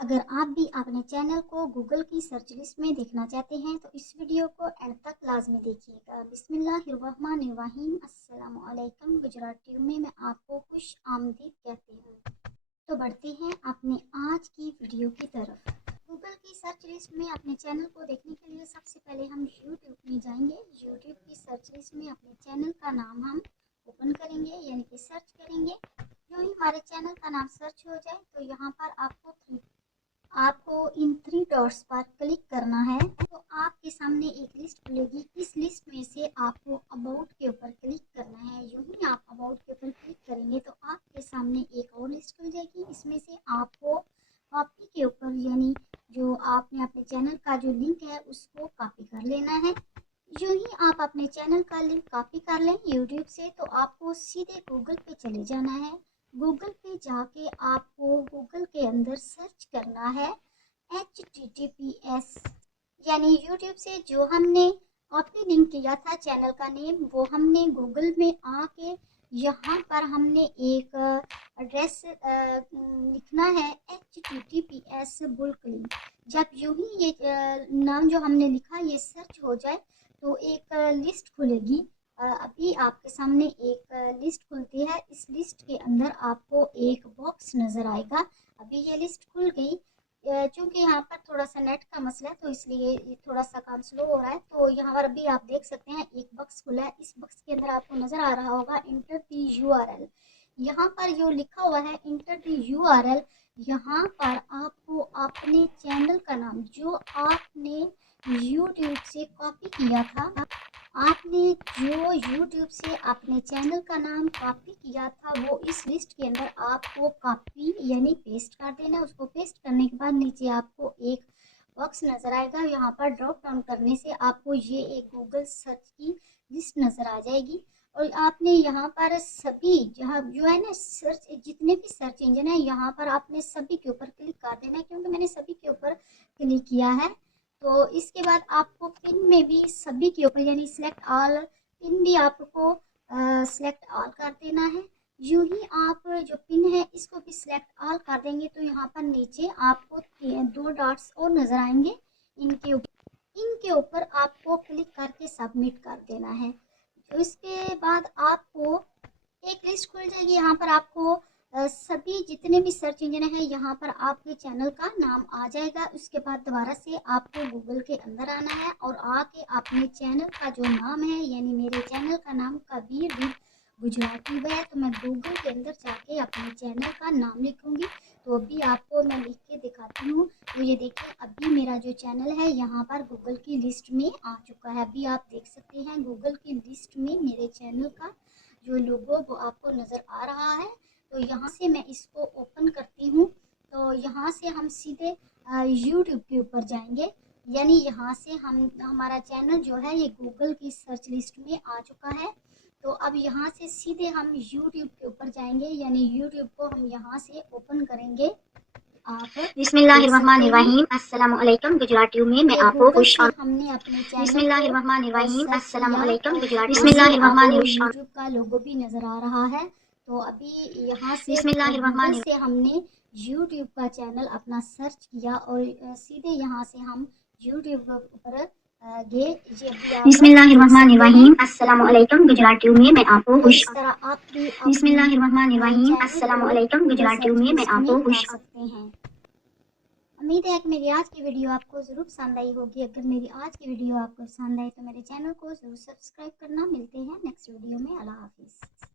अगर आप भी अपने चैनल को गूगल की सर्च लिस्ट में देखना चाहते हैं तो इस वीडियो को एंड तक लाजमी देखिएगा। बिस्मिल्लाहिर्रहमानिर्रहीम। अस्सलामु अलैकुम। गुजरात ट्यूब में मैं आपको खुश आमदीद कहती हूँ। तो बढ़ते हैं अपने आज की वीडियो की तरफ। गूगल की सर्च लिस्ट में अपने चैनल को देखने के लिए सबसे पहले हम यूट्यूब में जाएंगे। यूट्यूब की सर्च लिस्ट में अपने चैनल का नाम हम ओपन करेंगे, यानी कि सर्च करेंगे। यूँ ही हमारे चैनल का नाम सर्च हो जाए तो यहाँ पर आपको इन थ्री डॉट्स पर क्लिक करना है तो आपके सामने एक लिस्ट खुलेगी। इस लिस्ट में से आपको अबाउट के ऊपर क्लिक करना है। यूं ही आप अबाउट के ऊपर क्लिक करेंगे तो आपके सामने एक और लिस्ट खुल जाएगी। इसमें से आपको कॉपी के ऊपर, यानी जो आपने अपने चैनल का जो लिंक है उसको कॉपी कर लेना है। यूं ही आप अपने चैनल का लिंक कॉपी कर लें यूट्यूब से तो आपको सीधे गूगल पे चले जाना है। गूगल पे जाके आपको गूगल के अंदर सर्च करना है HTTPS, यानी यूट्यूब से जो हमने कॉपी लिंक किया था चैनल का नेम, वो हमने गूगल में आके यहाँ पर हमने एक एड्रेस लिखना है HTTPS बुल्क लिंक। जब यूं ही ये नाम जो हमने लिखा ये सर्च हो जाए तो एक लिस्ट खुलेगी। अभी आपके सामने एक लिस्ट खुलती है। इस लिस्ट के अंदर आपको एक बॉक्स नज़र आएगा। अभी ये लिस्ट खुल गई। चूँकि यहाँ पर थोड़ा सा नेट का मसला है तो इसलिए ये थोड़ा सा काम स्लो हो रहा है। तो यहाँ पर अभी आप देख सकते हैं एक बॉक्स खुला है। इस बॉक्स के अंदर आपको नज़र आ रहा होगा इंटर दी URL। यहाँ पर जो लिखा हुआ है इंटर दी URL, यहाँ पर आपको अपने चैनल का नाम जो आपने यूट्यूब से कॉपी किया था, आपने जो यूट्यूब से अपने चैनल का नाम कॉपी किया था वो इस लिस्ट के अंदर आपको कॉपी यानी पेस्ट कर देना। उसको पेस्ट करने के बाद नीचे आपको एक बॉक्स नज़र आएगा। यहाँ पर ड्रॉप डाउन करने से आपको ये एक गूगल सर्च की लिस्ट नज़र आ जाएगी और आपने यहाँ पर सभी जहाँ जो है ना सर्च, जितने भी सर्च इंजन है यहाँ पर आपने सभी के ऊपर क्लिक कर देना है। क्योंकि मैंने सभी के ऊपर क्लिक किया है तो इसके बाद आपको पिन में भी सभी के ऊपर यानी सिलेक्ट ऑल, पिन भी आपको सिलेक्ट ऑल कर देना है। यूं ही आप जो पिन है इसको भी सिलेक्ट ऑल कर देंगे तो यहाँ पर नीचे आपको दो डॉट्स और नज़र आएंगे। इनके ऊपर आपको क्लिक करके सबमिट कर देना है। तो इसके बाद आपको एक लिस्ट खुल जाएगी। यहाँ पर आपको सभी जितने भी सर्च इंजन है यहाँ पर आपके चैनल का नाम आ जाएगा। उसके बाद दोबारा से आपको गूगल के अंदर आना है और आके अपने चैनल का जो नाम है, यानी मेरे चैनल का नाम कबीर विद गुजराती है, तो मैं गूगल के अंदर जाके अपने चैनल का नाम लिखूंगी। तो अभी आपको मैं लिख के दिखाती हूँ। तो ये देखिए अभी मेरा जो चैनल है यहाँ पर गूगल की लिस्ट में आ चुका है। अभी आप देख सकते हैं गूगल की लिस्ट में मेरे चैनल का जो लोगो वो आपको नज़र आ रहा है। तो यहाँ से मैं इसको ओपन करती हूँ। तो यहाँ से हम सीधे यूट्यूब के ऊपर जाएंगे, यानी यहाँ से हमारा चैनल जो है ये गूगल की सर्च लिस्ट में आ चुका है। तो अब यहाँ से सीधे हम यूट्यूब के ऊपर जाएंगे, यानी यूट्यूब को हम यहाँ से ओपन करेंगे। बिस्मिल्लाहिर्रहमानिर्रहीम। अस्सलाम वालेकुम। गुजरात ट्यूब में मैं आपको खुश हमने अपने चैनल बिस्मिल्लाहिर्रहमानिर्रहीम। अस्सलाम वालेकुम। गुजरात बिस्मिल्लाहिर्रहमानिर्रहीम। यूट्यूब का लोगो भी नज़र आ रहा है। तो अभी यहाँ से गूगल से हमने यूट्यूब का चैनल अपना सर्च किया और सीधे यहाँ से हम यूट्यूब के ऊपर गए। बिस्मिल्लाहिर्रहमानिर्रहीम। अस्सलाम वालेकुम। गुजरात ट्यूब में मैं आपको खुश आप भी बिस्मिल्लाहिर्रहमानिर्रहीम। अस्सलाम वालेकुम। गुजरात ट्यूब में मैं आपको खुश सकते हैं। उम्मीद है कि मेरी आज की वीडियो आपको ज़रूर पसंद आई होगी। अगर मेरी आज की वीडियो आपको पसंद आई तो मेरे चैनल को ज़रूर सब्सक्राइब करना। मिलते हैं नेक्स्ट वीडियो में। अल्लाह हाफिज़।